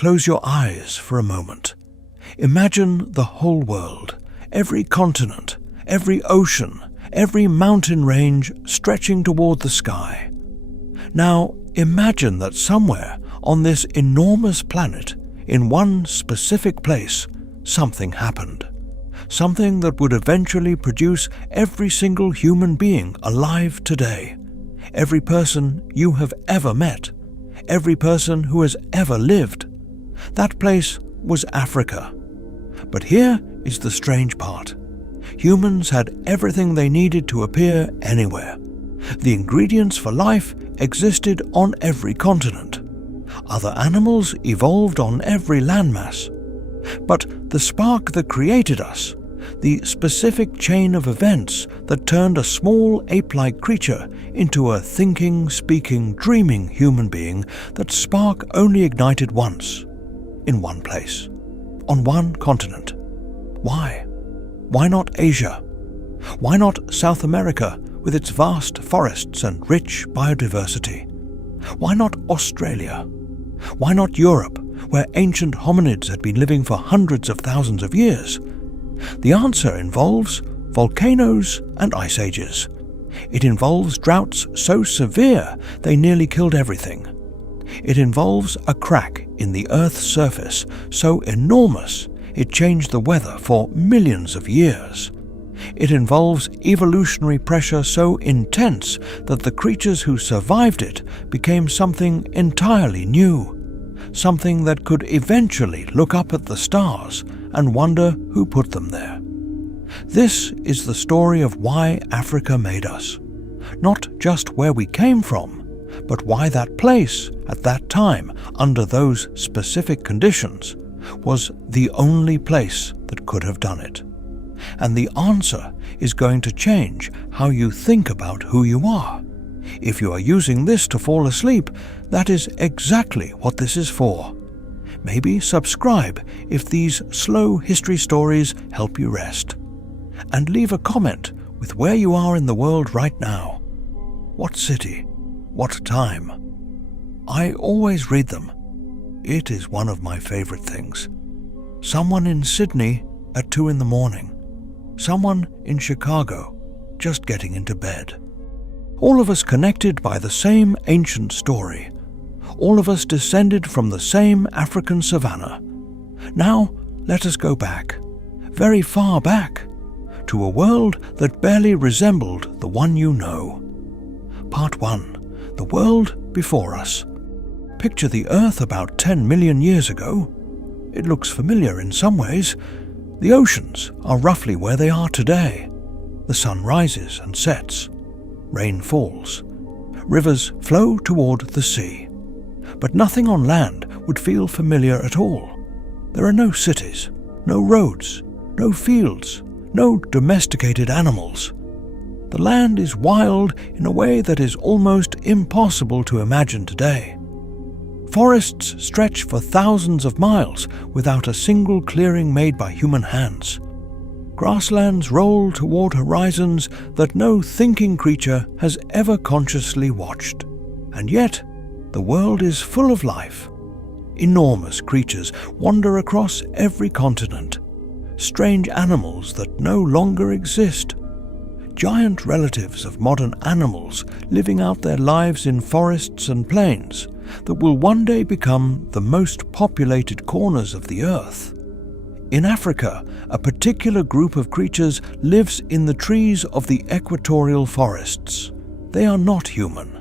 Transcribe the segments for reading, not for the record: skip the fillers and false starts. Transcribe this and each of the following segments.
close your eyes for a moment. Imagine the whole world, every continent, every ocean, every mountain range stretching toward the sky. Now imagine that somewhere on this enormous planet, in one specific place, something happened. Something that would eventually produce every single human being alive today. Every person you have ever met. Every person who has ever lived. That place was Africa. But here is the strange part. Humans had everything they needed to appear anywhere. The ingredients for life existed on every continent. Other animals evolved on every landmass. But the spark that created us, the specific chain of events that turned a small ape-like creature into a thinking, speaking, dreaming human being, that spark only ignited once, in one place, on one continent. Why? Why not Asia? Why not South America with its vast forests and rich biodiversity? Why not Australia? Why not Europe, where ancient hominids had been living for hundreds of thousands of years? The answer involves volcanoes and ice ages. It involves droughts so severe they nearly killed everything. It involves a crack in the Earth's surface so enormous it changed the weather for millions of years. It involves evolutionary pressure so intense that the creatures who survived it became something entirely new. Something that could eventually look up at the stars and wonder who put them there. This is the story of why Africa made us. Not just where we came from, but why that place, at that time, under those specific conditions, was the only place that could have done it. And the answer is going to change how you think about who you are. If you are using this to fall asleep, that is exactly what this is for. Maybe subscribe if these slow history stories help you rest. And leave a comment with where you are in the world right now. What city? What time? I always read them. It is one of my favorite things. Someone in Sydney at 2 a.m. Someone in Chicago just getting into bed. All of us connected by the same ancient story. All of us descended from the same African savanna. Now let us go back, very far back, to a world that barely resembled the one you know. Part 1. The world before us. Picture the Earth about 10 million years ago. It looks familiar in some ways. The oceans are roughly where they are today. The sun rises and sets. Rain falls. Rivers flow toward the sea. But nothing on land would feel familiar at all. There are no cities, no roads, no fields, no domesticated animals. The land is wild in a way that is almost impossible to imagine today. Forests stretch for thousands of miles without a single clearing made by human hands. Grasslands roll toward horizons that no thinking creature has ever consciously watched. And yet, the world is full of life. Enormous creatures wander across every continent. Strange animals that no longer exist. Giant relatives of modern animals living out their lives in forests and plains that will one day become the most populated corners of the earth. In Africa, a particular group of creatures lives in the trees of the equatorial forests. They are not human.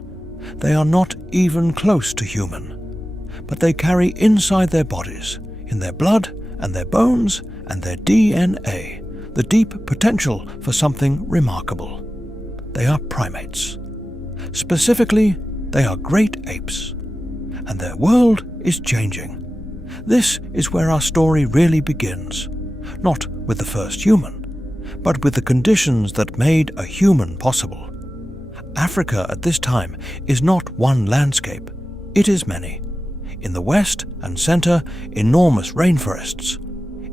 They are not even close to human. But they carry inside their bodies, in their blood and their bones and their DNA, the deep potential for something remarkable. They are primates. Specifically, they are great apes. And their world is changing. This is where our story really begins, not with the first human, but with the conditions that made a human possible. Africa at this time is not one landscape, it is many. In the west and center, enormous rainforests.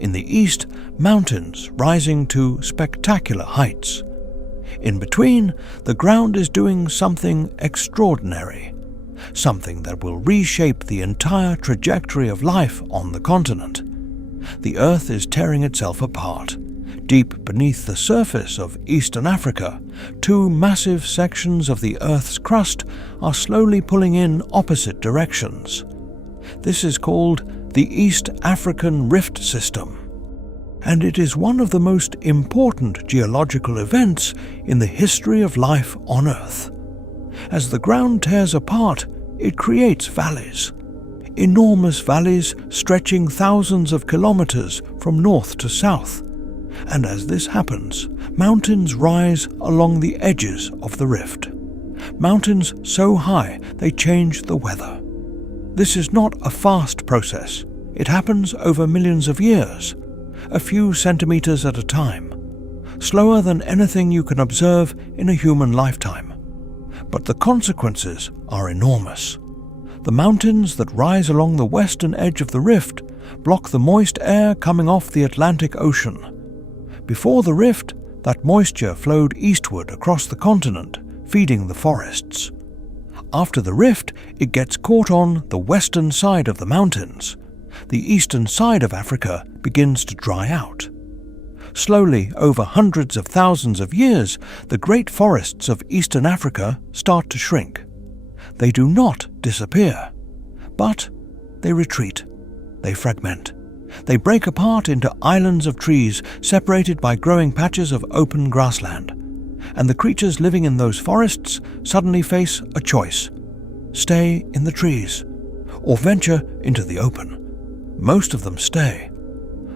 In the east, mountains rising to spectacular heights. In between, the ground is doing something extraordinary. something that will reshape the entire trajectory of life on the continent. The Earth is tearing itself apart. Deep beneath the surface of Eastern Africa, two massive sections of the Earth's crust are slowly pulling in opposite directions. This is called the East African Rift System, and it is one of the most important geological events in the history of life on Earth. As the ground tears apart, it creates valleys. Enormous valleys stretching thousands of kilometers from north to south. And as this happens, mountains rise along the edges of the rift. Mountains so high they change the weather. This is not a fast process. It happens over millions of years, a few centimeters at a time, slower than anything you can observe in a human lifetime. But the consequences are enormous. The mountains that rise along the western edge of the rift block the moist air coming off the Atlantic Ocean. Before the rift, that moisture flowed eastward across the continent, feeding the forests. After the rift, it gets caught on the western side of the mountains. The eastern side of Africa begins to dry out. Slowly, over hundreds of thousands of years, the great forests of eastern Africa start to shrink. They do not disappear, but they retreat, they fragment. They break apart into islands of trees separated by growing patches of open grassland, and the creatures living in those forests suddenly face a choice: stay in the trees or venture into the open. Most of them stay.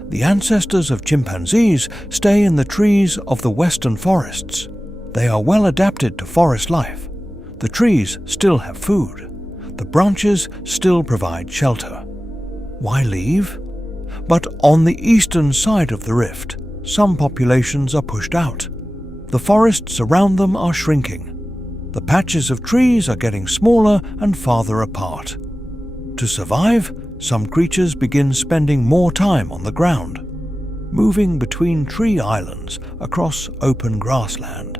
The ancestors of chimpanzees stay in the trees of the western forests. They are well adapted to forest life. The trees still have food. The branches still provide shelter. Why leave? But on the eastern side of the rift, some populations are pushed out. The forests around them are shrinking. The patches of trees are getting smaller and farther apart. To survive, some creatures begin spending more time on the ground, moving between tree islands across open grassland.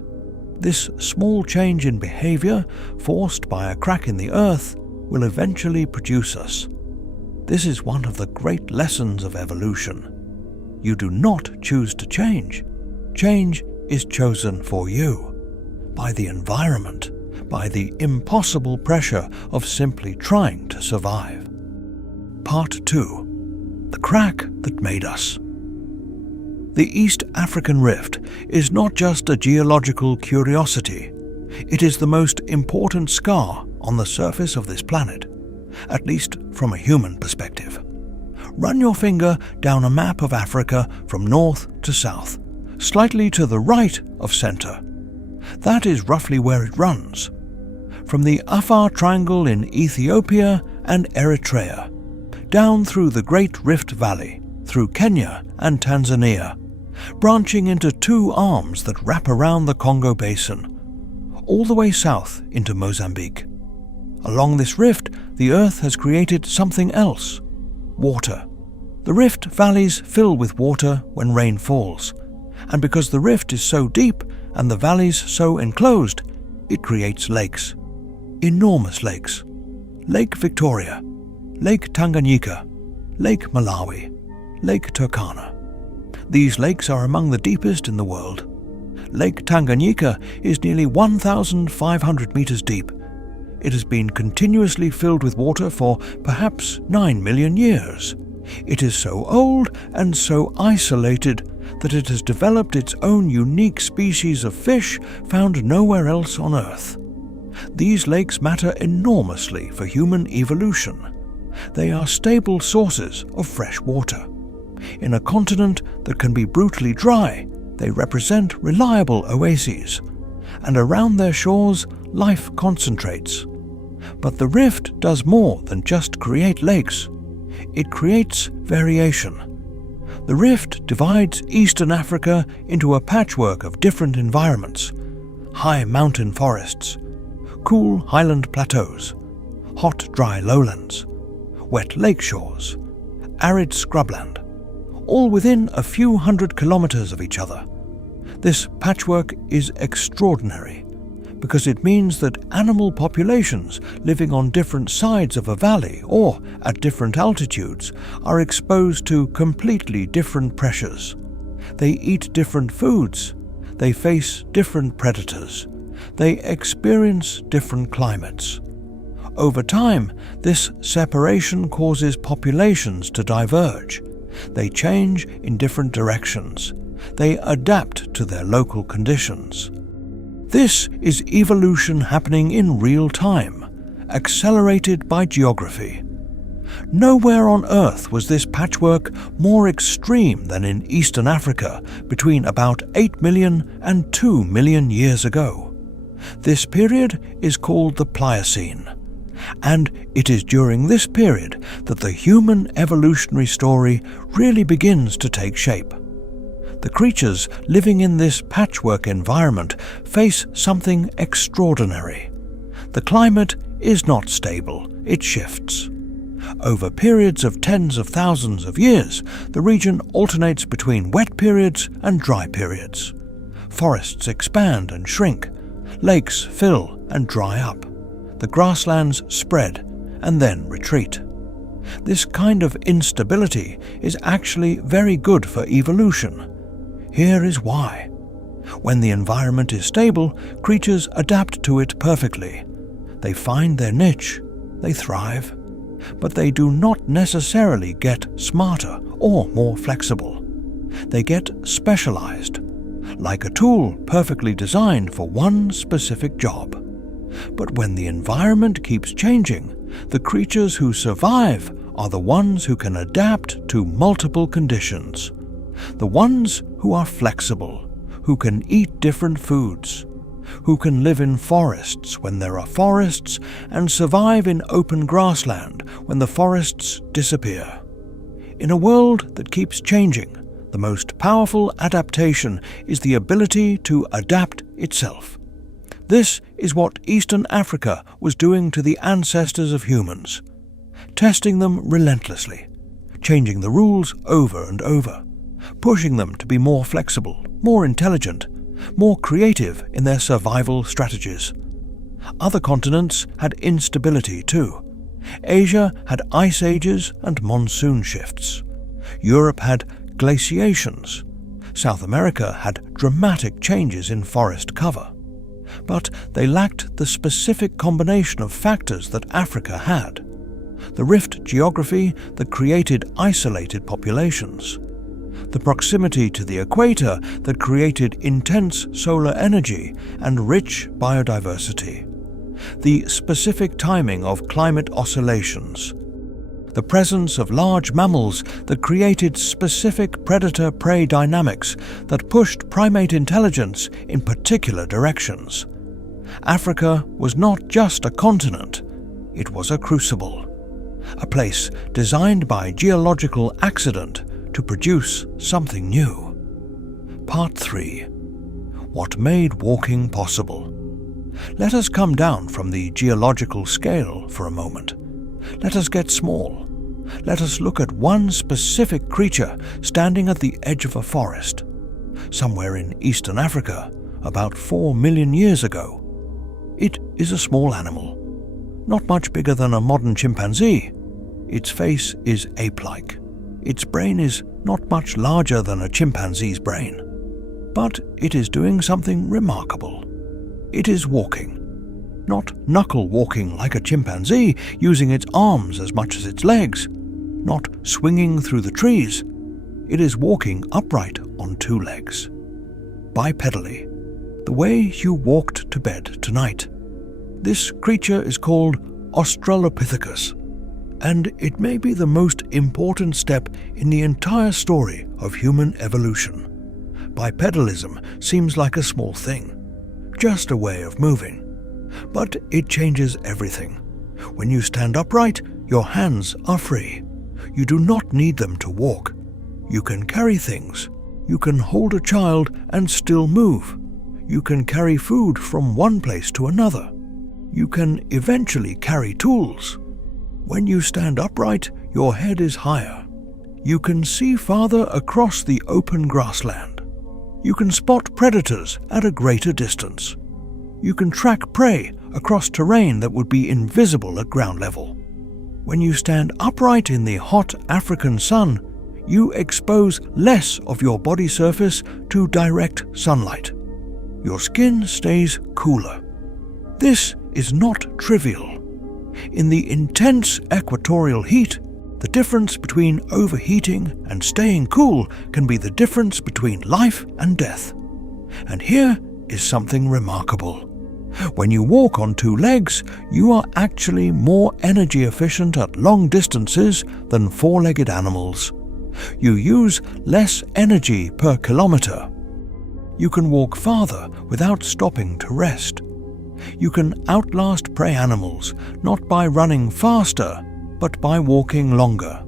This small change in behavior, forced by a crack in the earth, will eventually produce us. This is one of the great lessons of evolution. You do not choose to change. Change is chosen for you, by the environment, by the impossible pressure of simply trying to survive. Part 2. The Crack That Made Us. The East African Rift is not just a geological curiosity. It is the most important scar on the surface of this planet, at least from a human perspective. Run your finger down a map of Africa from north to south, slightly to the right of center. That is roughly where it runs. From the Afar Triangle in Ethiopia and Eritrea, down through the Great Rift Valley, through Kenya and Tanzania, branching into two arms that wrap around the Congo Basin, all the way south into Mozambique. Along this rift, the Earth has created something else: water. The rift valleys fill with water when rain falls, and because the rift is so deep and the valleys so enclosed, it creates lakes. Enormous lakes. Lake Victoria, Lake Tanganyika, Lake Malawi, Lake Turkana. These lakes are among the deepest in the world. Lake Tanganyika is nearly 1,500 meters deep. It has been continuously filled with water for perhaps 9 million years. It is so old and so isolated that it has developed its own unique species of fish found nowhere else on Earth. These lakes matter enormously for human evolution. They are stable sources of fresh water. In a continent that can be brutally dry, they represent reliable oases, and around their shores life concentrates. But the rift does more than just create lakes. It creates variation. The rift divides eastern Africa into a patchwork of different environments: high mountain forests, cool highland plateaus, hot dry lowlands, wet lake shores, arid scrubland, all within a few hundred kilometers of each other. This patchwork is extraordinary, because it means that animal populations living on different sides of a valley or at different altitudes are exposed to completely different pressures. They eat different foods, they face different predators, they experience different climates. Over time, this separation causes populations to diverge. They change in different directions. They adapt to their local conditions. This is evolution happening in real time, accelerated by geography. Nowhere on Earth was this patchwork more extreme than in Eastern Africa between about 8 million and 2 million years ago. This period is called the Pliocene, and it is during this period that the human evolutionary story really begins to take shape. The creatures living in this patchwork environment face something extraordinary. The climate is not stable, it shifts. Over periods of tens of thousands of years, the region alternates between wet periods and dry periods. Forests expand and shrink, lakes fill and dry up, the grasslands spread and then retreat. This kind of instability is actually very good for evolution. Here is why. When the environment is stable, creatures adapt to it perfectly. They find their niche, they thrive, but they do not necessarily get smarter or more flexible. They get specialized, like a tool perfectly designed for one specific job. But when the environment keeps changing, the creatures who survive are the ones who can adapt to multiple conditions. The ones who are flexible, who can eat different foods, who can live in forests when there are forests and survive in open grassland when the forests disappear. In a world that keeps changing, the most powerful adaptation is the ability to adapt itself. This is what Eastern Africa was doing to the ancestors of humans, testing them relentlessly, changing the rules over and over, pushing them to be more flexible, more intelligent, more creative in their survival strategies. Other continents had instability too. Asia had ice ages and monsoon shifts. Europe had glaciations. South America had dramatic changes in forest cover. But they lacked the specific combination of factors that Africa had. The rift geography that created isolated populations. The proximity to the equator that created intense solar energy and rich biodiversity. The specific timing of climate oscillations. The presence of large mammals that created specific predator-prey dynamics that pushed primate intelligence in particular directions. Africa was not just a continent, it was a crucible. A place designed by geological accident to produce something new. Part 3. What made walking possible? Let us come down from the geological scale for a moment. Let us get small. Let us look at one specific creature standing at the edge of a forest, somewhere in Eastern Africa, about 4 million years ago. It is a small animal, not much bigger than a modern chimpanzee. Its face is ape-like. Its brain is not much larger than a chimpanzee's brain. But it is doing something remarkable. It is walking. Not knuckle walking like a chimpanzee, using its arms as much as its legs. Not swinging through the trees. It is walking upright on 2 legs. Bipedally, the way you walked to bed tonight. This creature is called Australopithecus, and it may be the most important step in the entire story of human evolution. Bipedalism seems like a small thing, just a way of moving. But it changes everything. When you stand upright, your hands are free. You do not need them to walk. You can carry things. You can hold a child and still move. You can carry food from one place to another. You can eventually carry tools. When you stand upright, your head is higher. You can see farther across the open grassland. You can spot predators at a greater distance. You can track prey across terrain that would be invisible at ground level. When you stand upright in the hot African sun, you expose less of your body surface to direct sunlight. Your skin stays cooler. This is not trivial. In the intense equatorial heat, the difference between overheating and staying cool can be the difference between life and death. And here is something remarkable. When you walk on two legs, you are actually more energy efficient at long distances than four-legged animals. You use less energy per kilometer. You can walk farther without stopping to rest. You can outlast prey animals not by running faster, but by walking longer.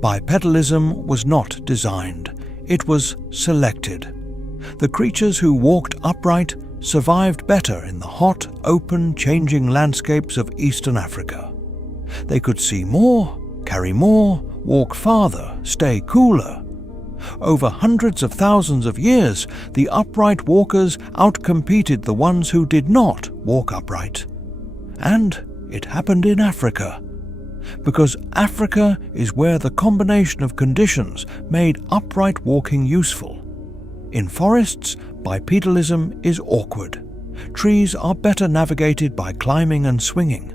Bipedalism was not designed, it was selected. The creatures who walked upright survived better in the hot, open, changing landscapes of Eastern Africa. They could see more, carry more, walk farther, stay cooler. Over hundreds of thousands of years, the upright walkers outcompeted the ones who did not walk upright. And it happened in Africa. Because Africa is where the combination of conditions made upright walking useful. In forests, bipedalism is awkward. Trees are better navigated by climbing and swinging.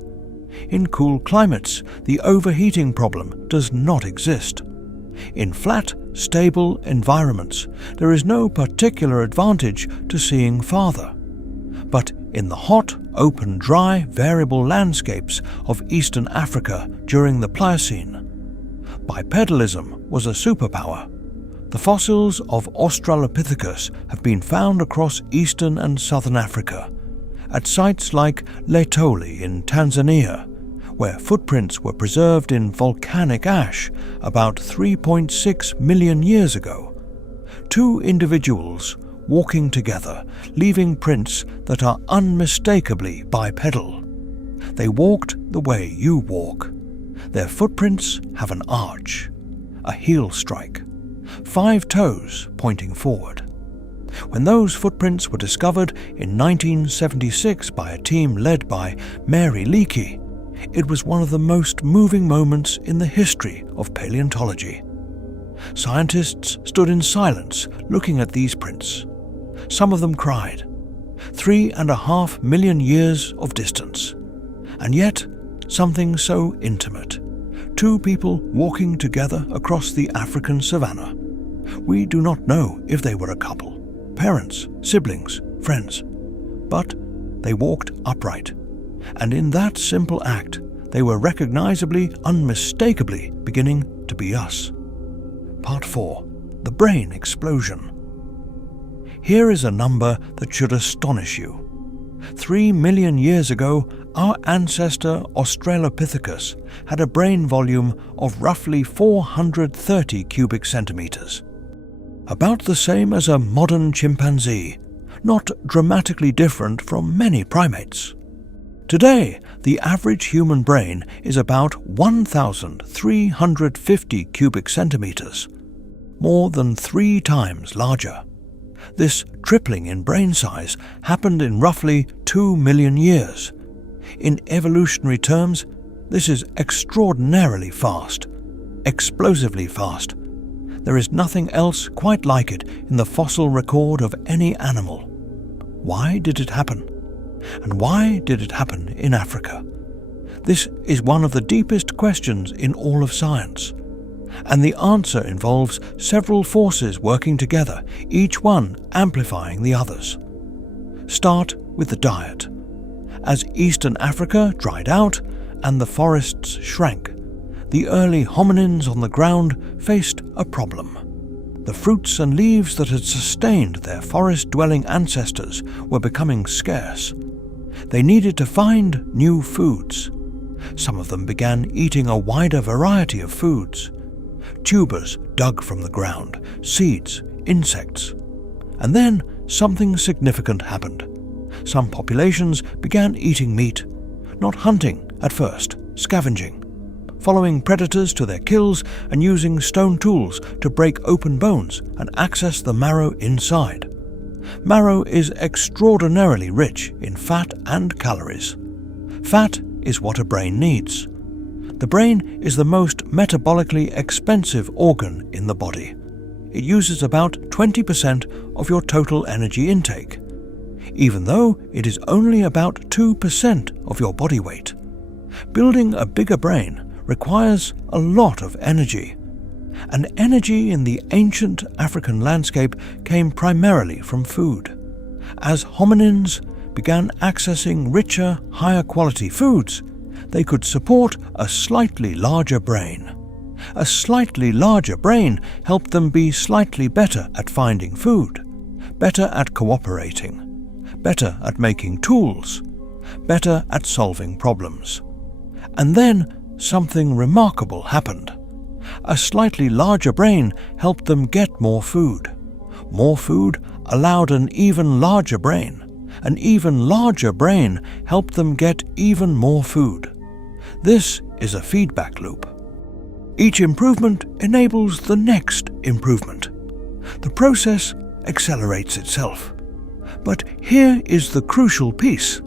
In cool climates, the overheating problem does not exist. In flat, stable environments, there is no particular advantage to seeing farther. But in the hot, open, dry, variable landscapes of Eastern Africa during the Pliocene, bipedalism was a superpower. The fossils of Australopithecus have been found across eastern and southern Africa, at sites like Letoli in Tanzania, where footprints were preserved in volcanic ash about 3.6 million years ago. Two individuals walking together, leaving prints that are unmistakably bipedal. They walked the way you walk. Their footprints have an arch, a heel strike, 5 toes pointing forward. When those footprints were discovered in 1976 by a team led by Mary Leakey, it was one of the most moving moments in the history of paleontology. Scientists stood in silence looking at these prints. Some of them cried. 3.5 million years of distance. And yet, something so intimate. Two people walking together across the African savannah. We do not know if they were a couple, parents, siblings, friends. But they walked upright. And in that simple act, they were recognizably, unmistakably beginning to be us. Part 4. The Brain Explosion. Here is a number that should astonish you. 3 million years ago, our ancestor Australopithecus had a brain volume of roughly 430 cubic centimeters. About the same as a modern chimpanzee, not dramatically different from many primates. Today, the average human brain is about 1,350 cubic centimeters, more than 3 times larger. This tripling in brain size happened in roughly 2 million years. In evolutionary terms, this is extraordinarily fast, explosively fast. There is nothing else quite like it in the fossil record of any animal. Why did it happen? And why did it happen in Africa? This is one of the deepest questions in all of science. And the answer involves several forces working together, each one amplifying the others. Start with the diet. As Eastern Africa dried out and the forests shrank, the early hominins on the ground faced a problem. The fruits and leaves that had sustained their forest-dwelling ancestors were becoming scarce. They needed to find new foods. Some of them began eating a wider variety of foods. Tubers dug from the ground, seeds, insects. And then something significant happened. Some populations began eating meat, not hunting at first, scavenging, following predators to their kills and using stone tools to break open bones and access the marrow inside. Marrow is extraordinarily rich in fat and calories. Fat is what a brain needs. The brain is the most metabolically expensive organ in the body. It uses about 20% of your total energy intake, even though it is only about 2% of your body weight. Building a bigger brain requires a lot of energy, and energy in the ancient African landscape came primarily from food. As hominins began accessing richer, higher quality foods, they could support a slightly larger brain. A slightly larger brain helped them be slightly better at finding food, better at cooperating, better at making tools, better at solving problems. And then something remarkable happened. A slightly larger brain helped them get more food. More food allowed an even larger brain. An even larger brain helped them get even more food. This is a feedback loop. Each improvement enables the next improvement. The process accelerates itself. But here is the crucial piece.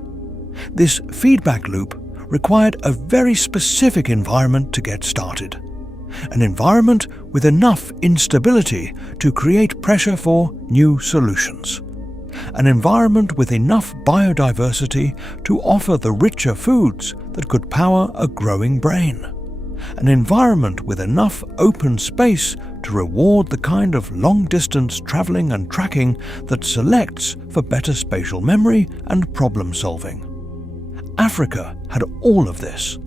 This feedback loop required a very specific environment to get started. An environment with enough instability to create pressure for new solutions. An environment with enough biodiversity to offer the richer foods that could power a growing brain. An environment with enough open space to reward the kind of long-distance traveling and tracking that selects for better spatial memory and problem-solving. Africa had all of this.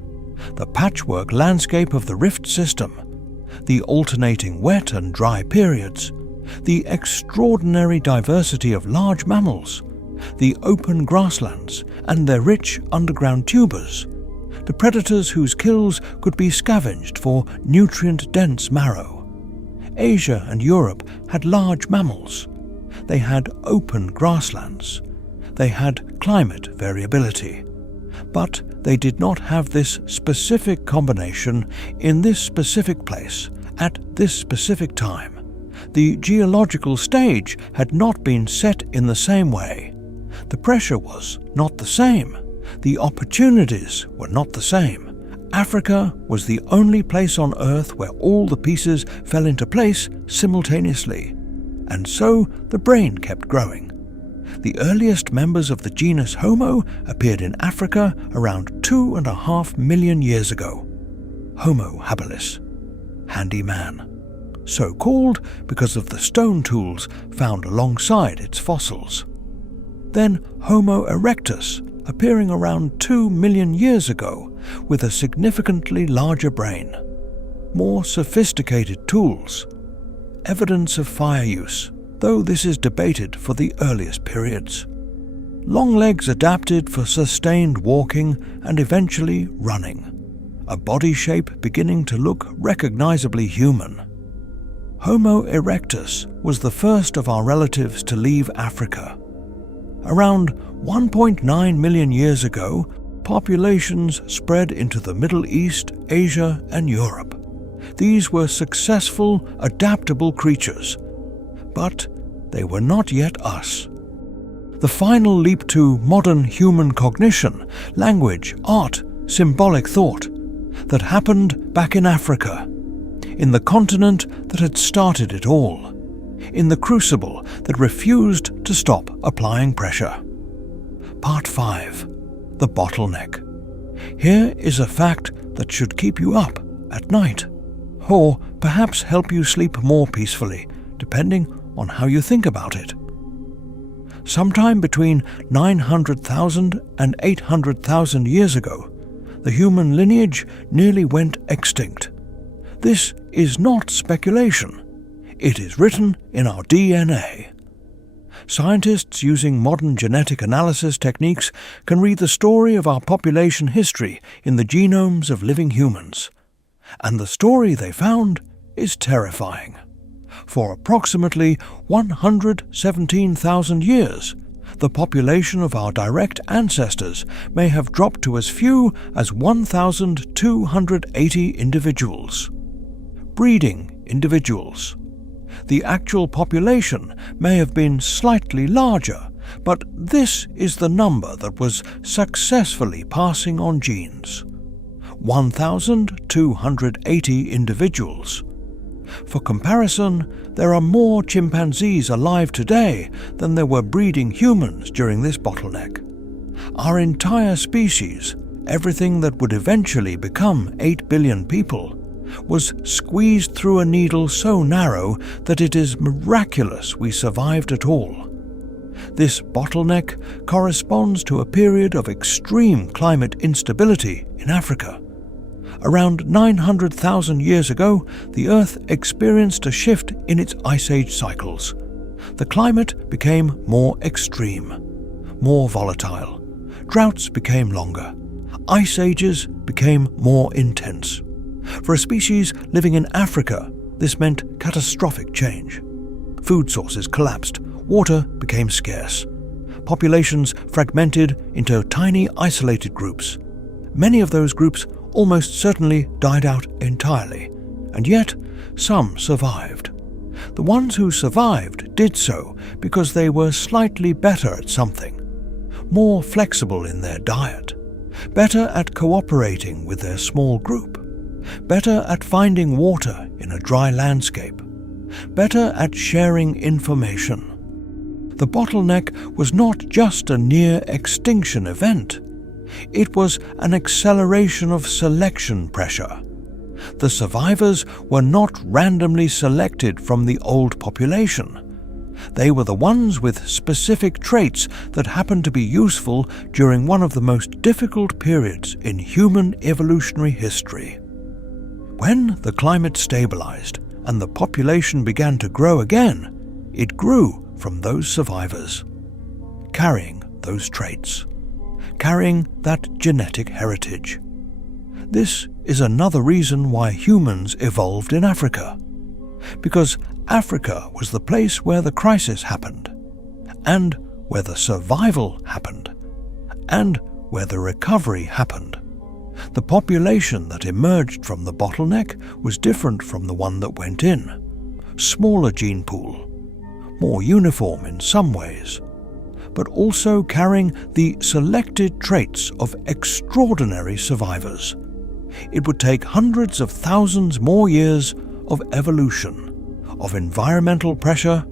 The patchwork landscape of the rift system, the alternating wet and dry periods, the extraordinary diversity of large mammals, the open grasslands and their rich underground tubers, the predators whose kills could be scavenged for nutrient-dense marrow. Asia and Europe had large mammals. They had open grasslands. They had climate variability. But they did not have this specific combination in this specific place at this specific time. The geological stage had not been set in the same way. The pressure was not the same. The opportunities were not the same. Africa was the only place on Earth where all the pieces fell into place simultaneously. And so the brain kept growing. The earliest members of the genus Homo appeared in Africa around 2.5 million years ago. Homo habilis, handy man. So called because of the stone tools found alongside its fossils. Then Homo erectus, appearing around 2 million years ago with a significantly larger brain. More sophisticated tools. Evidence of fire use, though this is debated for the earliest periods. Long legs adapted for sustained walking and eventually running. A body shape beginning to look recognizably human. Homo erectus was the first of our relatives to leave Africa. Around 1.9 million years ago, populations spread into the Middle East, Asia, and Europe. These were successful, adaptable creatures, but they were not yet us. The final leap to modern human cognition, language, art, symbolic thought, that happened back in Africa, in the continent that had started it all, in the crucible that refused to stop applying pressure. Part 5. The bottleneck. Here is a fact that should keep you up at night, or perhaps help you sleep more peacefully, depending on how you think about it. Sometime between 900,000 and 800,000 years ago, the human lineage nearly went extinct. This is not speculation. It is written in our DNA. Scientists using modern genetic analysis techniques can read the story of our population history in the genomes of living humans. And the story they found is terrifying. For approximately 117,000 years, the population of our direct ancestors may have dropped to as few as 1,280 individuals. Breeding individuals. The actual population may have been slightly larger, but this is the number that was successfully passing on genes. 1,280 individuals. For comparison, there are more chimpanzees alive today than there were breeding humans during this bottleneck. Our entire species, everything that would eventually become 8 billion people, was squeezed through a needle so narrow that it is miraculous we survived at all. This bottleneck corresponds to a period of extreme climate instability in Africa. Around 900,000 years ago, the Earth experienced a shift in its ice age cycles. The climate became more extreme, more volatile. Droughts became longer. Ice ages became more intense. For a species living in Africa, this meant catastrophic change. Food sources collapsed, water became scarce. Populations fragmented into tiny isolated groups. Many of those groups almost certainly died out entirely, and yet some survived. The ones who survived did so because they were slightly better at something, more flexible in their diet, better at cooperating with their small group, better at finding water in a dry landscape, better at sharing information. The bottleneck was not just a near-extinction event. It was an acceleration of selection pressure. The survivors were not randomly selected from the old population. They were the ones with specific traits that happened to be useful during one of the most difficult periods in human evolutionary history. When the climate stabilized and the population began to grow again, it grew from those survivors, carrying those traits, carrying that genetic heritage. This is another reason why humans evolved in Africa, because Africa was the place where the crisis happened, and where the survival happened, and where the recovery happened. The population that emerged from the bottleneck was different from the one that went in. Smaller gene pool, more uniform in some ways, but also carrying the selected traits of extraordinary survivors. It would take hundreds of thousands more years of evolution, of environmental pressure,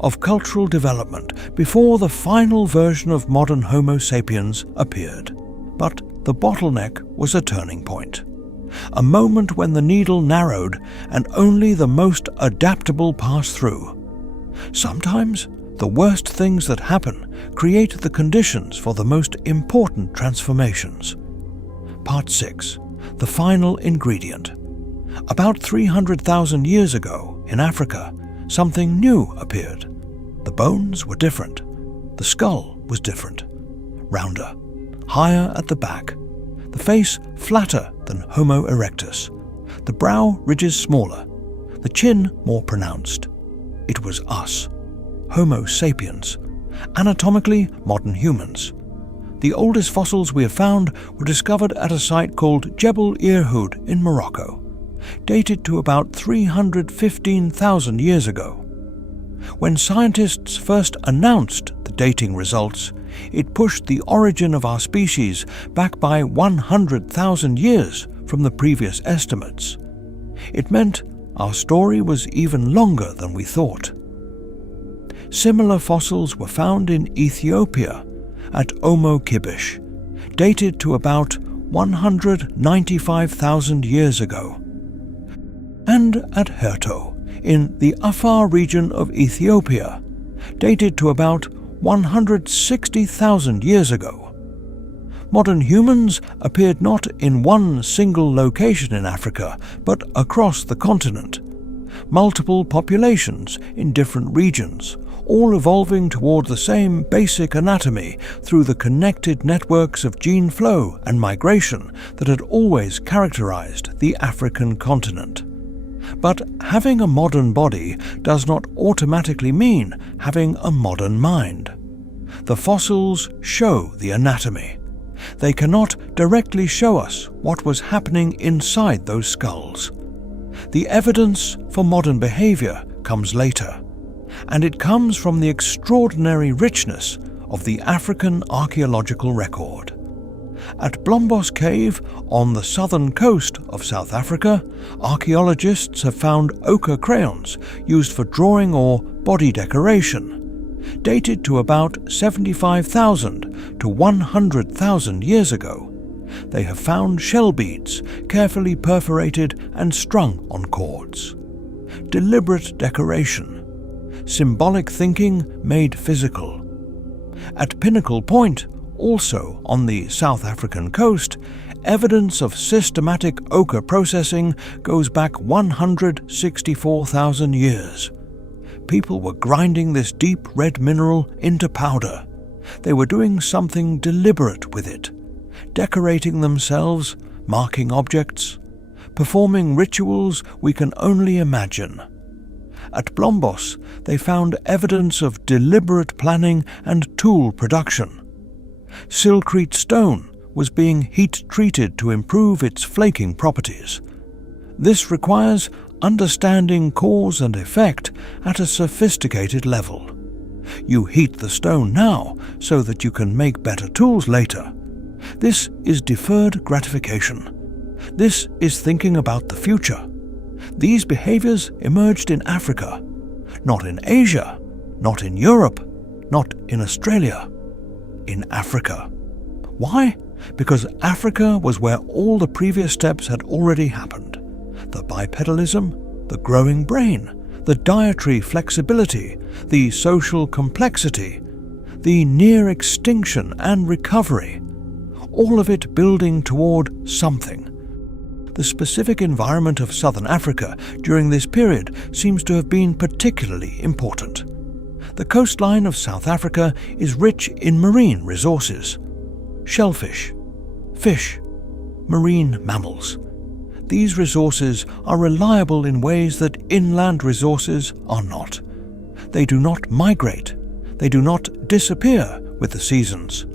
of cultural development before the final version of modern Homo sapiens appeared. But the bottleneck was a turning point, a moment when the needle narrowed and only the most adaptable passed through. Sometimes, the worst things that happen create the conditions for the most important transformations. Part 6. The final ingredient. About 300,000 years ago, in Africa, something new appeared. The bones were different. The skull was different. Rounder, higher at the back. The face flatter than Homo erectus. The brow ridges smaller. The chin more pronounced. It was us, Homo sapiens, anatomically modern humans. The oldest fossils we have found were discovered at a site called Jebel Irhoud in Morocco, dated to about 315,000 years ago. When scientists first announced the dating results, it pushed the origin of our species back by 100,000 years from the previous estimates. It meant our story was even longer than we thought. Similar fossils were found in Ethiopia at Omo Kibish, dated to about 195,000 years ago, and at Herto in the Afar region of Ethiopia, dated to about 160,000 years ago. Modern humans appeared not in one single location in Africa, but across the continent. Multiple populations in different regions, all evolving toward the same basic anatomy through the connected networks of gene flow and migration that had always characterized the African continent. But having a modern body does not automatically mean having a modern mind. The fossils show the anatomy. They cannot directly show us what was happening inside those skulls. The evidence for modern behavior comes later, and it comes from the extraordinary richness of the African archaeological record. At Blombos Cave, on the southern coast of South Africa, archaeologists have found ochre crayons used for drawing or body decoration, dated to about 75,000 to 100,000 years ago. They have found shell beads carefully perforated and strung on cords. Deliberate decoration. Symbolic thinking made physical. At Pinnacle Point, also on the South African coast, evidence of systematic ochre processing goes back 164,000 years. People were grinding this deep red mineral into powder. They were doing something deliberate with it, decorating themselves, marking objects, performing rituals we can only imagine. At Blombos, they found evidence of deliberate planning and tool production. Silcrete stone was being heat-treated to improve its flaking properties. This requires understanding cause and effect at a sophisticated level. You heat the stone now so that you can make better tools later. This is deferred gratification. This is thinking about the future. These behaviors emerged in Africa, not in Asia, not in Europe, not in Australia. In Africa. Why? Because Africa was where all the previous steps had already happened. The bipedalism, the growing brain, the dietary flexibility, the social complexity, the near extinction and recovery, all of it building toward something. The specific environment of southern Africa during this period seems to have been particularly important. The coastline of South Africa is rich in marine resources. Shellfish, fish, marine mammals. These resources are reliable in ways that inland resources are not. They do not migrate. They do not disappear with the seasons.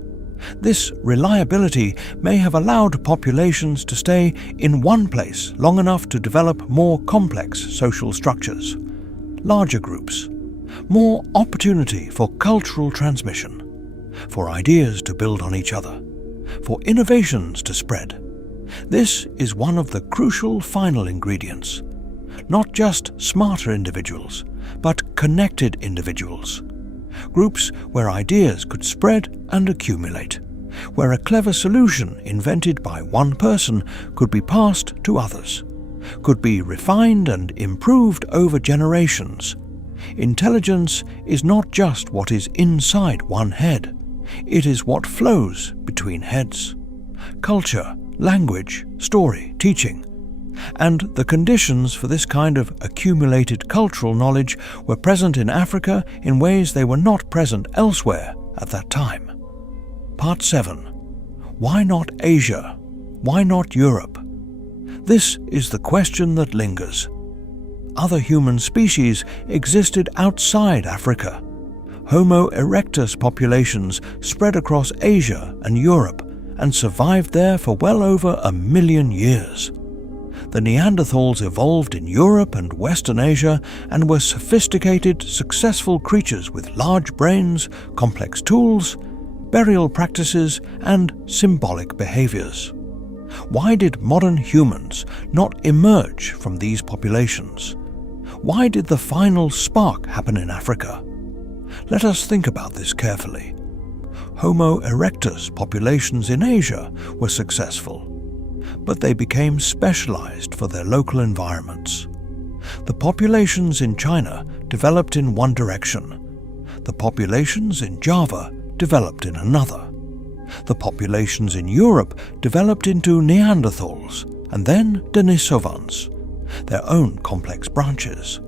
This reliability may have allowed populations to stay in one place long enough to develop more complex social structures, larger groups, more opportunity for cultural transmission, for ideas to build on each other, for innovations to spread. This is one of the crucial final ingredients. Not just smarter individuals, but connected individuals. Groups where ideas could spread and accumulate, where a clever solution invented by one person could be passed to others, could be refined and improved over generations. Intelligence is not just what is inside one head, it is what flows between heads. Culture, language, story, teaching. And the conditions for this kind of accumulated cultural knowledge were present in Africa in ways they were not present elsewhere at that time. Part 7. Why not Asia? Why not Europe? This is the question that lingers. Other human species existed outside Africa. Homo erectus populations spread across Asia and Europe and survived there for well over 1 million years. The Neanderthals evolved in Europe and Western Asia and were sophisticated, successful creatures with large brains, complex tools, burial practices, and symbolic behaviors. Why did modern humans not emerge from these populations? Why did the final spark happen in Africa? Let us think about this carefully. Homo erectus populations in Asia were successful, but they became specialized for their local environments. The populations in China developed in one direction. The populations in Java developed in another. The populations in Europe developed into Neanderthals and then Denisovans, their own complex branches.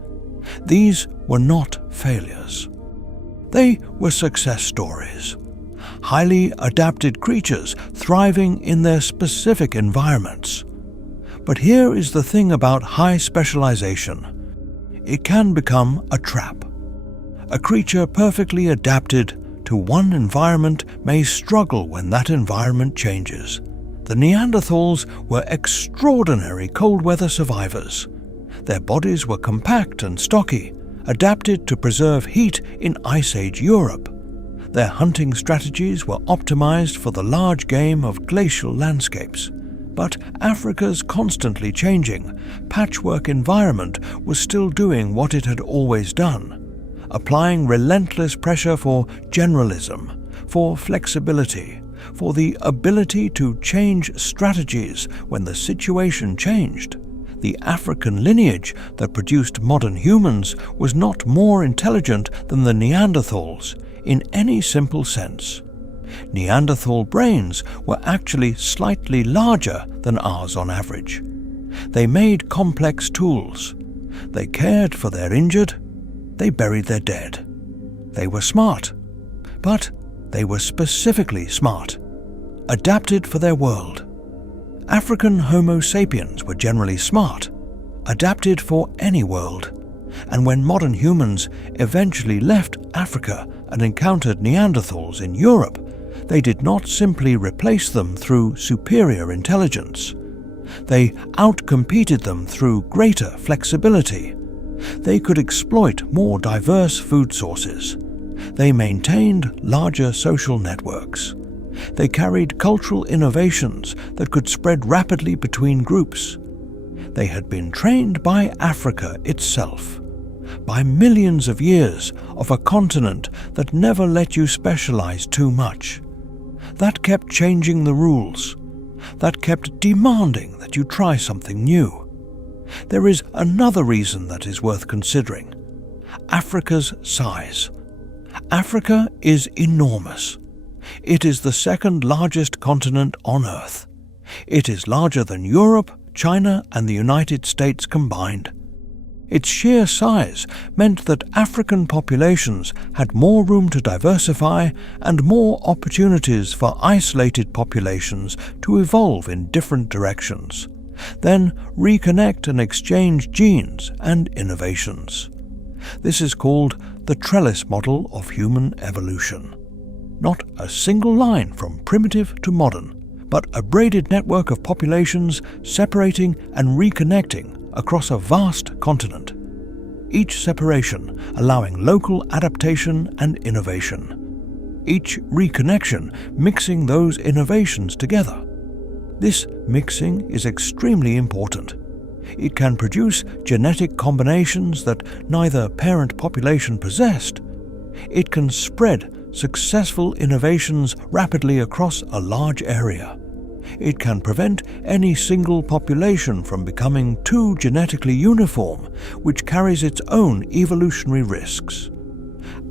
These were not failures. They were success stories. Highly adapted creatures thriving in their specific environments. But here is the thing about high specialization. It can become a trap. A creature perfectly adapted to one environment may struggle when that environment changes. The Neanderthals were extraordinary cold weather survivors. Their bodies were compact and stocky, adapted to preserve heat in Ice Age Europe. Their hunting strategies were optimized for the large game of glacial landscapes. But Africa's constantly changing, patchwork environment was still doing what it had always done, applying relentless pressure for generalism, for flexibility, for the ability to change strategies when the situation changed. The African lineage that produced modern humans was not more intelligent than the Neanderthals in any simple sense. Neanderthal brains were actually slightly larger than ours on average. They made complex tools. They cared for their injured. They buried their dead. They were smart, but they were specifically smart, adapted for their world. African Homo sapiens were generally smart, adapted for any world. And when modern humans eventually left Africa and encountered Neanderthals in Europe, they did not simply replace them through superior intelligence. They outcompeted them through greater flexibility. They could exploit more diverse food sources. They maintained larger social networks. They carried cultural innovations that could spread rapidly between groups. They had been trained by Africa itself, by millions of years of a continent that never let you specialize too much. That kept changing the rules. That kept demanding that you try something new. There is another reason that is worth considering: Africa's size. Africa is enormous. It is the second largest continent on Earth. It is larger than Europe, China, and the United States combined. Its sheer size meant that African populations had more room to diversify and more opportunities for isolated populations to evolve in different directions, then reconnect and exchange genes and innovations. This is called the trellis model of human evolution. Not a single line from primitive to modern, but a braided network of populations separating and reconnecting across a vast continent, each separation allowing local adaptation and innovation, each reconnection mixing those innovations together. This mixing is extremely important. It can produce genetic combinations that neither parent population possessed. It can spread successful innovations rapidly across a large area. It can prevent any single population from becoming too genetically uniform, which carries its own evolutionary risks.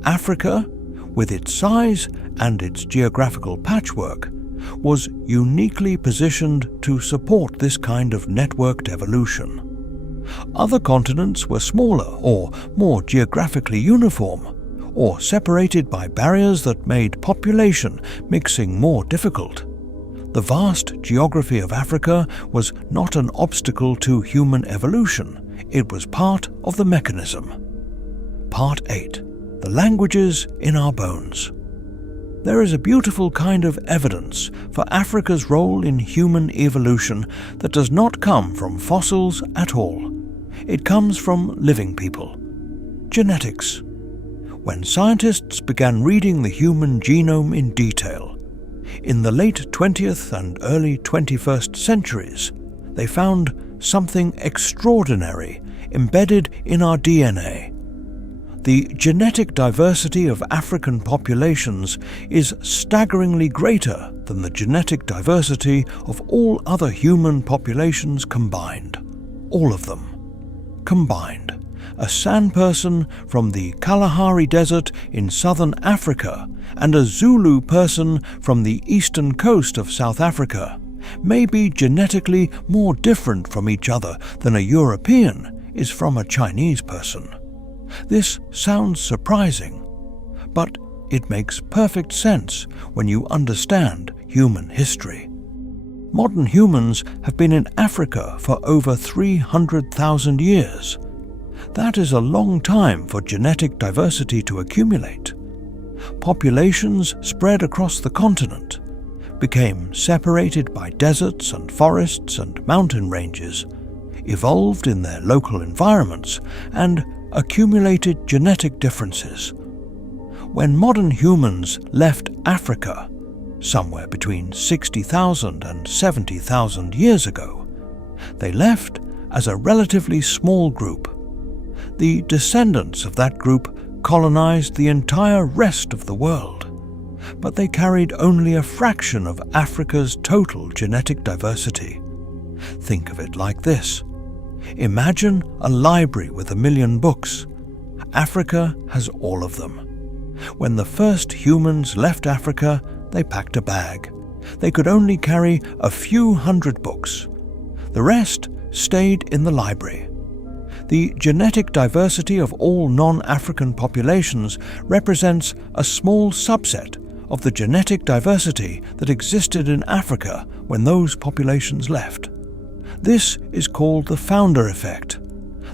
Africa, with its size and its geographical patchwork, was uniquely positioned to support this kind of networked evolution. Other continents were smaller or more geographically uniform, or separated by barriers that made population mixing more difficult. The vast geography of Africa was not an obstacle to human evolution, it was part of the mechanism. Part 8. The languages in our bones. There is a beautiful kind of evidence for Africa's role in human evolution that does not come from fossils at all. It comes from living people. Genetics. When scientists began reading the human genome in detail, in the late 20th and early 21st centuries, they found something extraordinary embedded in our DNA. The genetic diversity of African populations is staggeringly greater than the genetic diversity of all other human populations combined. All of them. Combined. A San person from the Kalahari Desert in southern Africa and a Zulu person from the eastern coast of South Africa may be genetically more different from each other than a European is from a Chinese person. This sounds surprising, but it makes perfect sense when you understand human history. Modern humans have been in Africa for over 300,000 years. That is a long time for genetic diversity to accumulate. Populations spread across the continent, became separated by deserts and forests and mountain ranges, evolved in their local environments, and accumulated genetic differences. When modern humans left Africa, somewhere between 60,000 and 70,000 years ago, they left as a relatively small group. The descendants of that group colonized the entire rest of the world, but they carried only a fraction of Africa's total genetic diversity. Think of it like this. Imagine a library with 1 million books. Africa has all of them. When the first humans left Africa, they packed a bag. They could only carry a few hundred books. The rest stayed in the library. The genetic diversity of all non-African populations represents a small subset of the genetic diversity that existed in Africa when those populations left. This is called the founder effect.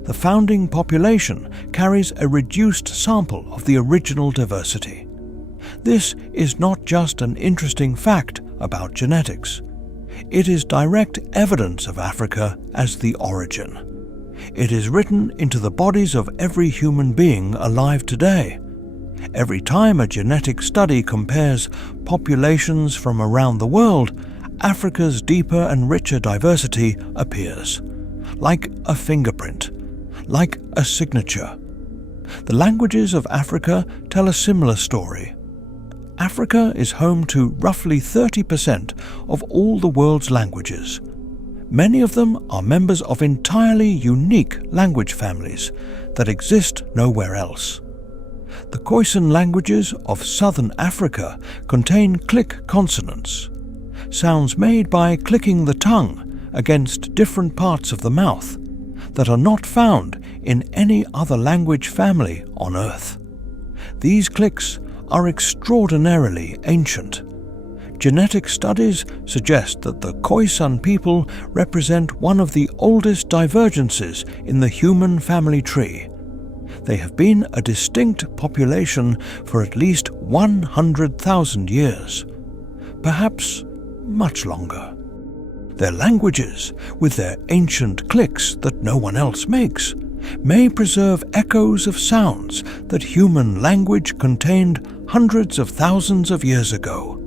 The founding population carries a reduced sample of the original diversity. This is not just an interesting fact about genetics. It is direct evidence of Africa as the origin. It is written into the bodies of every human being alive today. Every time a genetic study compares populations from around the world, Africa's deeper and richer diversity appears, like a fingerprint, like a signature. The languages of Africa tell a similar story. Africa is home to roughly 30% of all the world's languages. Many of them are members of entirely unique language families that exist nowhere else. The Khoisan languages of southern Africa contain click consonants, sounds made by clicking the tongue against different parts of the mouth that are not found in any other language family on Earth. These clicks are extraordinarily ancient. Genetic studies suggest that the Khoisan people represent one of the oldest divergences in the human family tree. They have been a distinct population for at least 100,000 years, perhaps much longer. Their languages, with their ancient clicks that no one else makes, may preserve echoes of sounds that human language contained hundreds of thousands of years ago,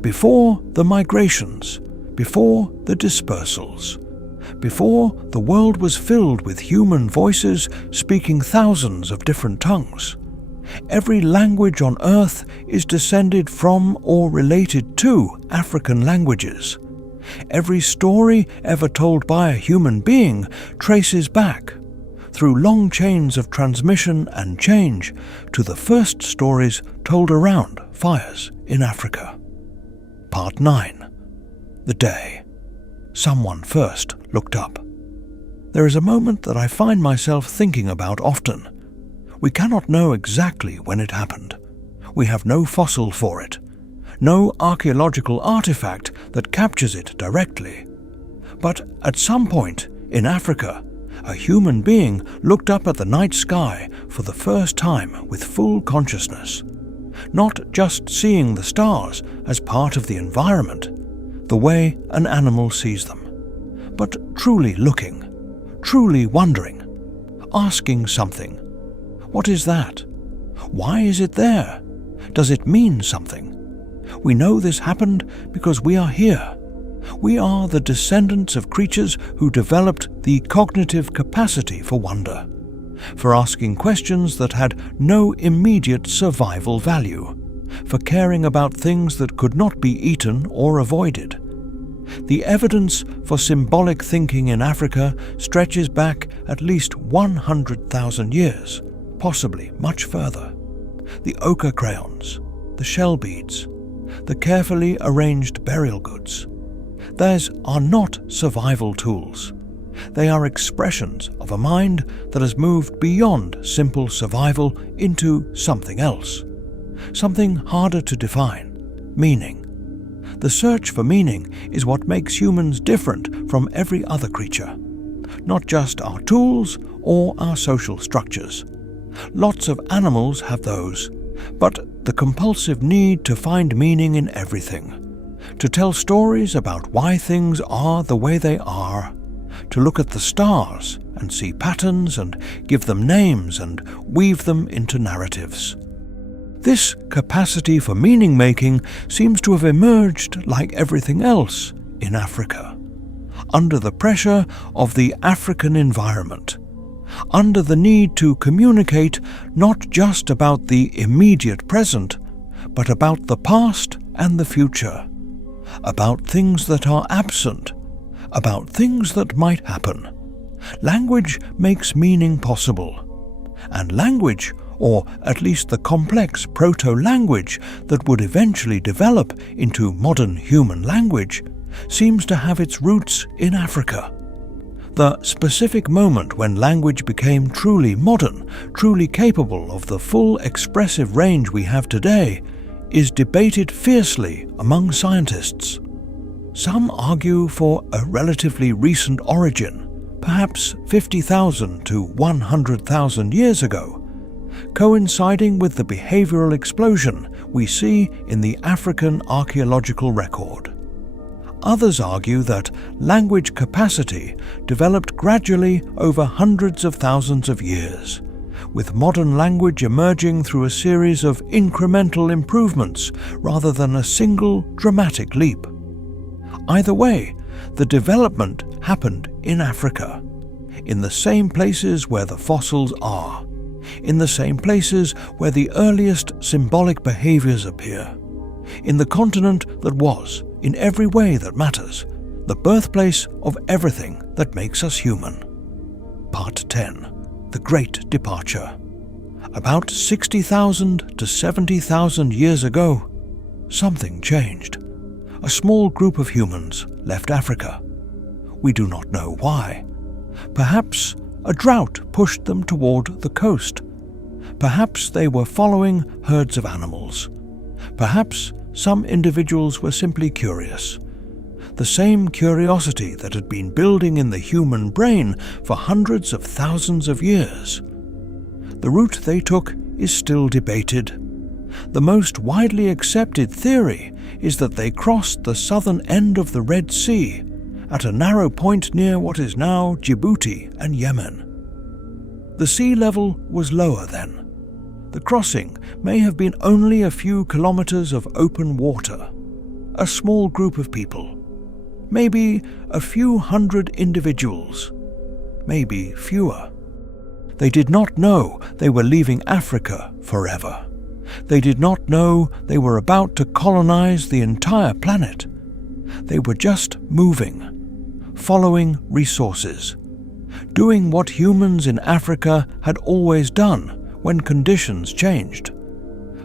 before the migrations, before the dispersals, before the world was filled with human voices speaking thousands of different tongues. Every language on Earth is descended from or related to African languages. Every story ever told by a human being traces back, through long chains of transmission and change, to the first stories told around fires in Africa. Part 9. The day someone first looked up. There is a moment that I find myself thinking about often. We cannot know exactly when it happened. We have no fossil for it, no archaeological artifact that captures it directly. But at some point in Africa, a human being looked up at the night sky for the first time with full consciousness, not just seeing the stars as part of the environment, the way an animal sees them, but truly looking, truly wondering, asking something. What is that? Why is it there? Does it mean something? We know this happened because we are here. We are the descendants of creatures who developed the cognitive capacity for wonder, for asking questions that had no immediate survival value, for caring about things that could not be eaten or avoided. The evidence for symbolic thinking in Africa stretches back at least 100,000 years, possibly much further. The ochre crayons, the shell beads, the carefully arranged burial goods. Theirs are not survival tools. They are expressions of a mind that has moved beyond simple survival into something else, something harder to define, meaning. The search for meaning is what makes humans different from every other creature, not just our tools or our social structures. Lots of animals have those, but the compulsive need to find meaning in everything, to tell stories about why things are the way they are, to look at the stars and see patterns and give them names and weave them into narratives. This capacity for meaning-making seems to have emerged, like everything else, in Africa, under the pressure of the African environment, under the need to communicate not just about the immediate present, but about the past and the future, about things that are absent, about things that might happen. Language makes meaning possible, and language, or at least the complex proto-language that would eventually develop into modern human language, seems to have its roots in Africa. The specific moment when language became truly modern, truly capable of the full expressive range we have today, is debated fiercely among scientists. Some argue for a relatively recent origin, perhaps 50,000 to 100,000 years ago, coinciding with the behavioral explosion we see in the African archaeological record. Others argue that language capacity developed gradually over hundreds of thousands of years, with modern language emerging through a series of incremental improvements rather than a single dramatic leap. Either way, the development happened in Africa, in the same places where the fossils are, in the same places where the earliest symbolic behaviors appear, in the continent that was, in every way that matters, the birthplace of everything that makes us human. Part 10. The Great Departure. About 60,000 to 70,000 years ago, something changed. A small group of humans left Africa. We do not know why. Perhaps a drought pushed them toward the coast. Perhaps they were following herds of animals. Perhaps some individuals were simply curious. The same curiosity that had been building in the human brain for hundreds of thousands of years. The route they took is still debated. The most widely accepted theory is that they crossed the southern end of the Red Sea at a narrow point near what is now Djibouti and Yemen. The sea level was lower then. The crossing may have been only a few kilometers of open water. A small group of people. Maybe a few hundred individuals. Maybe fewer. They did not know they were leaving Africa forever. They did not know they were about to colonize the entire planet. They were just moving, following resources, doing what humans in Africa had always done when conditions changed.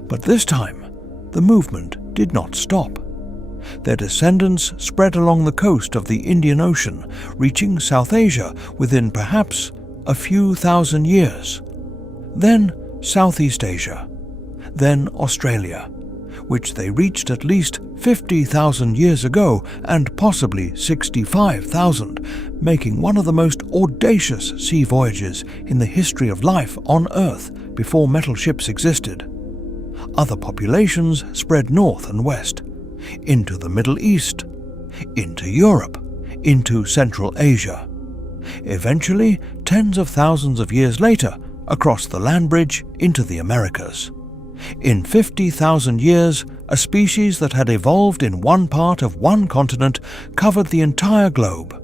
But this time, the movement did not stop. Their descendants spread along the coast of the Indian Ocean, reaching South Asia within perhaps a few thousand years. Then Southeast Asia. Then Australia, which they reached at least 50,000 years ago and possibly 65,000, making one of the most audacious sea voyages in the history of life on Earth before metal ships existed. Other populations spread north and west, into the Middle East, into Europe, into Central Asia. Eventually, tens of thousands of years later, across the land bridge into the Americas. In 50,000 years, a species that had evolved in one part of one continent covered the entire globe.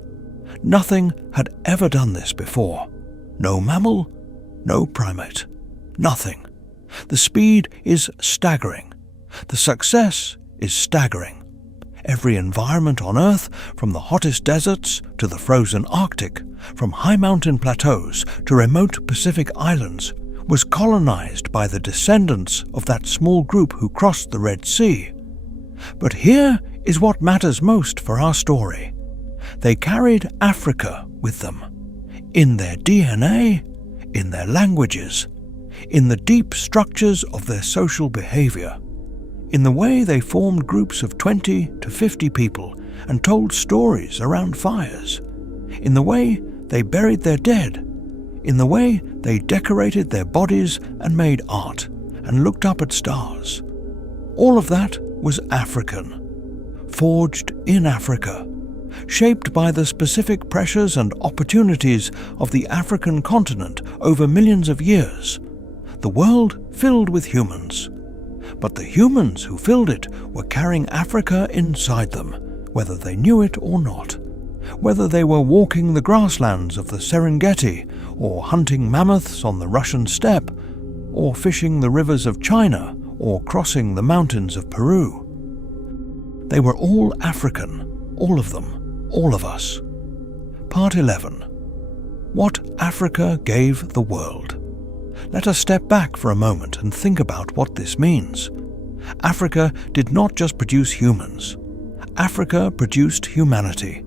Nothing had ever done this before. No mammal, no primate. Nothing. The speed is staggering. The success is staggering. Every environment on Earth, from the hottest deserts to the frozen Arctic, from high mountain plateaus to remote Pacific islands, was colonized by the descendants of that small group who crossed the Red Sea. But here is what matters most for our story. They carried Africa with them, in their DNA, in their languages, in the deep structures of their social behavior, in the way they formed groups of 20 to 50 people and told stories around fires, in the way they buried their dead, in the way they decorated their bodies and made art and looked up at stars. All of that was African, forged in Africa, shaped by the specific pressures and opportunities of the African continent over millions of years. The world filled with humans. But the humans who filled it were carrying Africa inside them, whether they knew it or not. Whether they were walking the grasslands of the Serengeti, or hunting mammoths on the Russian steppe, or fishing the rivers of China, or crossing the mountains of Peru. They were all African, all of them, all of us. Part 11. What Africa gave the world. Let us step back for a moment and think about what this means. Africa did not just produce humans. Africa produced humanity.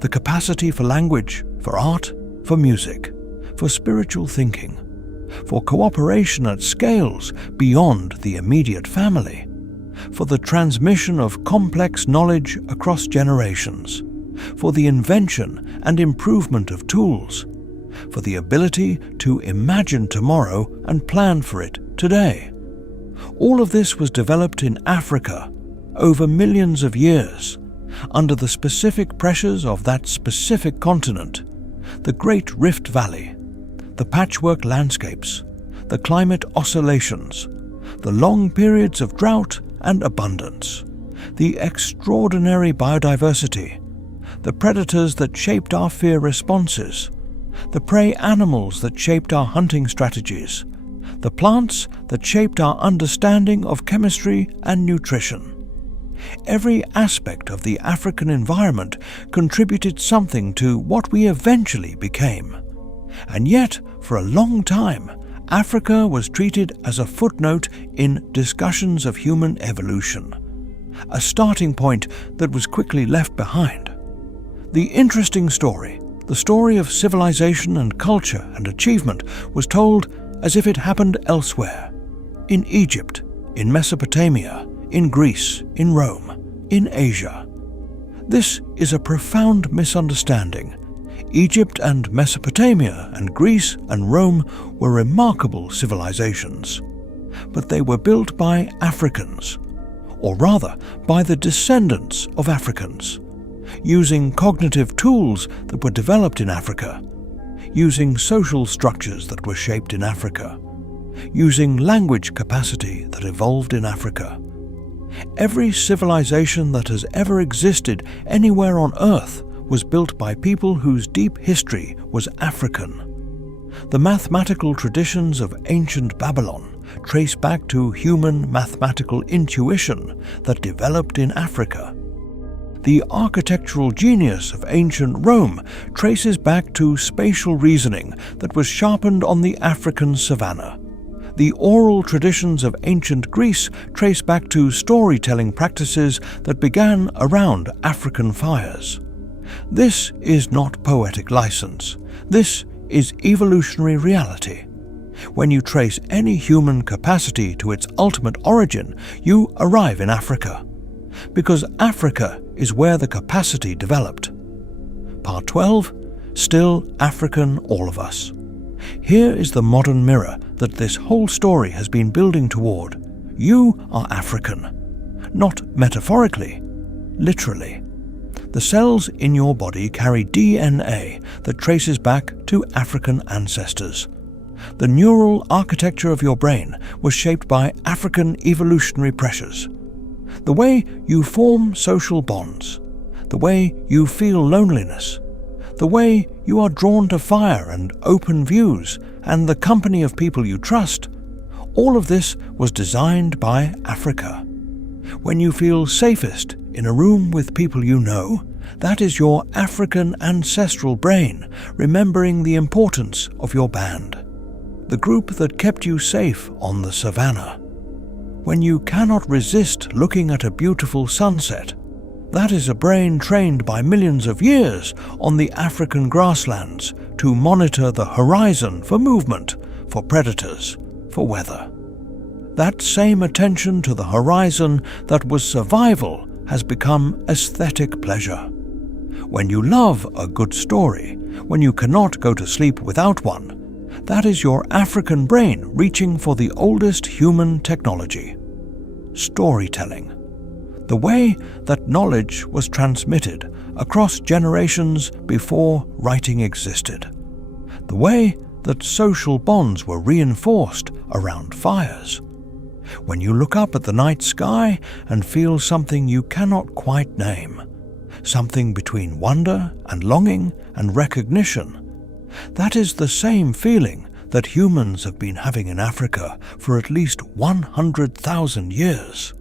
The capacity for language, for art, for music, for spiritual thinking, for cooperation at scales beyond the immediate family, for the transmission of complex knowledge across generations, for the invention and improvement of tools, for the ability to imagine tomorrow and plan for it today. All of this was developed in Africa over millions of years, under the specific pressures of that specific continent, the Great Rift Valley, the patchwork landscapes, the climate oscillations, the long periods of drought and abundance, the extraordinary biodiversity, the predators that shaped our fear responses, the prey animals that shaped our hunting strategies, the plants that shaped our understanding of chemistry and nutrition. Every aspect of the African environment contributed something to what we eventually became. And yet, for a long time, Africa was treated as a footnote in discussions of human evolution, a starting point that was quickly left behind. The interesting story, the story of civilization and culture and achievement, was told as if it happened elsewhere, in Egypt, in Mesopotamia, in Greece, in Rome, in Asia. This is a profound misunderstanding. Egypt and Mesopotamia and Greece and Rome were remarkable civilizations, but they were built by Africans, or rather by the descendants of Africans, using cognitive tools that were developed in Africa, using social structures that were shaped in Africa, using language capacity that evolved in Africa. Every civilization that has ever existed anywhere on Earth was built by people whose deep history was African. The mathematical traditions of ancient Babylon trace back to human mathematical intuition that developed in Africa. The architectural genius of ancient Rome traces back to spatial reasoning that was sharpened on the African savanna. The oral traditions of ancient Greece trace back to storytelling practices that began around African fires. This is not poetic license. This is evolutionary reality. When you trace any human capacity to its ultimate origin, you arrive in Africa, because Africa is where the capacity developed. Part 12, Still African All of Us. Here is the modern mirror that this whole story has been building toward. You are African. Not metaphorically, literally. The cells in your body carry DNA that traces back to African ancestors. The neural architecture of your brain was shaped by African evolutionary pressures. The way you form social bonds, the way you feel loneliness, the way you are drawn to fire and open views and the company of people you trust, all of this was designed by Africa. When you feel safest in a room with people you know, that is your African ancestral brain remembering the importance of your band, the group that kept you safe on the savannah. When you cannot resist looking at a beautiful sunset, that is a brain trained by millions of years on the African grasslands to monitor the horizon for movement, for predators, for weather. That same attention to the horizon that was survival has become aesthetic pleasure. When you love a good story, when you cannot go to sleep without one, that is your African brain reaching for the oldest human technology: storytelling. The way that knowledge was transmitted across generations before writing existed. The way that social bonds were reinforced around fires. When you look up at the night sky and feel something you cannot quite name, something between wonder and longing and recognition, that is the same feeling that humans have been having in Africa for at least 100,000 years,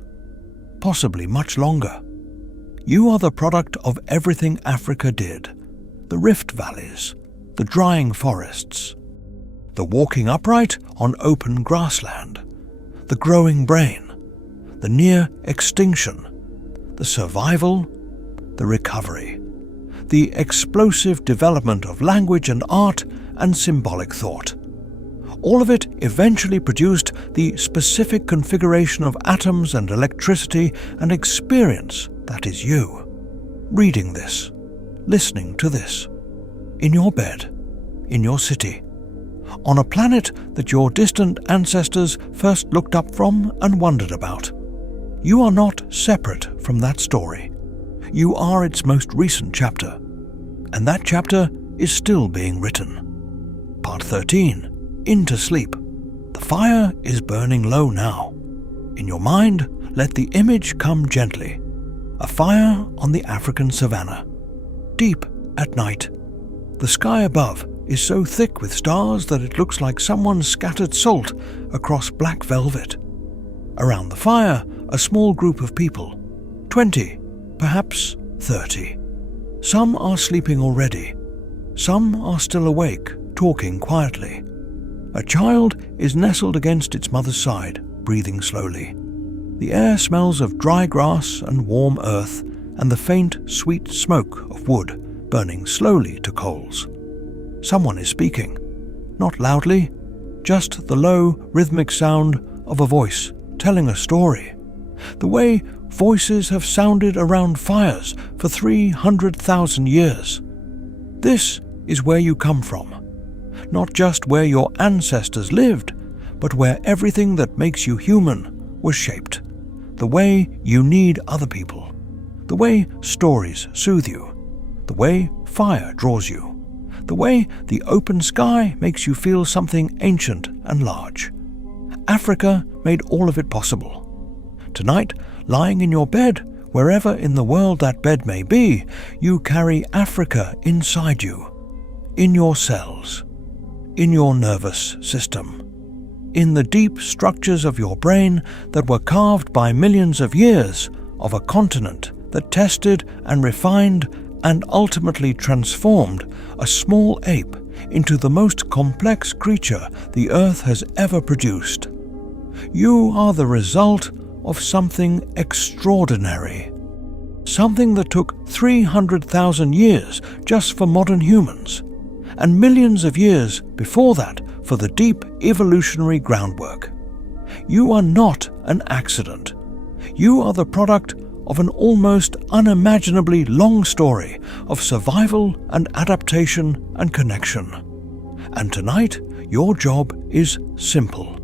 possibly much longer. You are the product of everything Africa did: the rift valleys, the drying forests, the walking upright on open grassland, the growing brain, the near extinction, the survival, the recovery, the explosive development of language and art and symbolic thought. All of it eventually produced the specific configuration of atoms and electricity and experience that is you. Reading this, listening to this, in your bed, in your city, on a planet that your distant ancestors first looked up from and wondered about. You are not separate from that story. You are its most recent chapter, and that chapter is still being written. Part 13. Into sleep. The fire is burning low now. In your mind, let the image come gently. A fire on the African savanna. Deep at night. The sky above is so thick with stars that it looks like someone scattered salt across black velvet. Around the fire, a small group of people. 20, perhaps 30. Some are sleeping already. Some are still awake, talking quietly. A child is nestled against its mother's side, breathing slowly. The air smells of dry grass and warm earth and the faint, sweet smoke of wood burning slowly to coals. Someone is speaking, not loudly, just the low, rhythmic sound of a voice telling a story. The way voices have sounded around fires for 300,000 years. This is where you come from. Not just where your ancestors lived, but where everything that makes you human was shaped. The way you need other people. The way stories soothe you. The way fire draws you. The way the open sky makes you feel something ancient and large. Africa made all of it possible. Tonight, lying in your bed, wherever in the world that bed may be, you carry Africa inside you, in your cells, in your nervous system, in the deep structures of your brain that were carved by millions of years of a continent that tested and refined and ultimately transformed a small ape into the most complex creature the earth has ever produced. You are the result of something extraordinary. Something that took 300,000 years just for modern humans, and millions of years before that for the deep evolutionary groundwork. You are not an accident. You are the product of an almost unimaginably long story of survival and adaptation and connection. And tonight, your job is simple.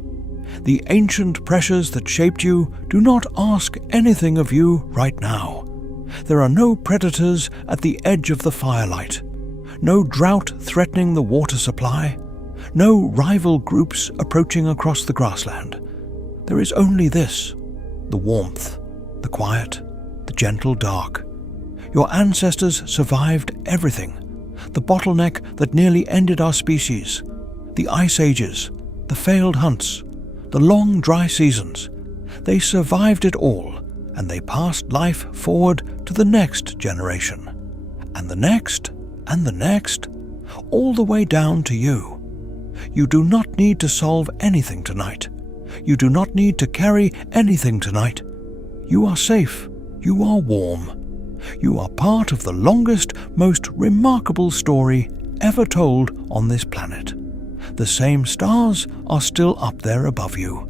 The ancient pressures that shaped you do not ask anything of you right now. There are no predators at the edge of the firelight, no drought threatening the water supply, no rival groups approaching across the grassland. There is only this: the warmth, the quiet, the gentle dark. Your ancestors survived everything: the bottleneck that nearly ended our species, the ice ages, the failed hunts, the long dry seasons. They survived it all, and they passed life forward to the next generation, and the next, and the next, all the way down to you. You do not need to solve anything tonight. You do not need to carry anything tonight. You are safe. You are warm. You are part of the longest, most remarkable story ever told on this planet. The same stars are still up there above you.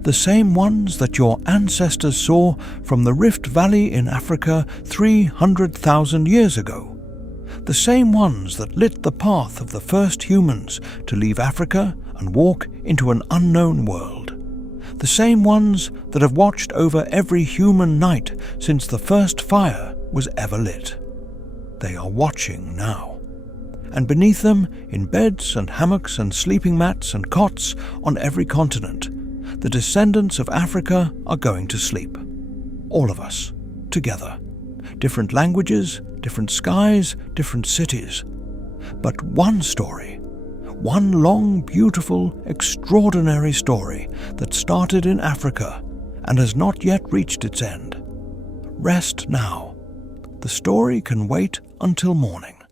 The same ones that your ancestors saw from the Rift Valley in Africa 300,000 years ago. The same ones that lit the path of the first humans to leave Africa and walk into an unknown world. the same ones that have watched over every human night since the first fire was ever lit. They are watching now. And beneath them, in beds and hammocks and sleeping mats and cots on every continent, the descendants of Africa are going to sleep. All of us, together. Different languages, different skies, different cities. But one story. One long, beautiful, extraordinary story that started in Africa and has not yet reached its end. Rest now. The story can wait until morning.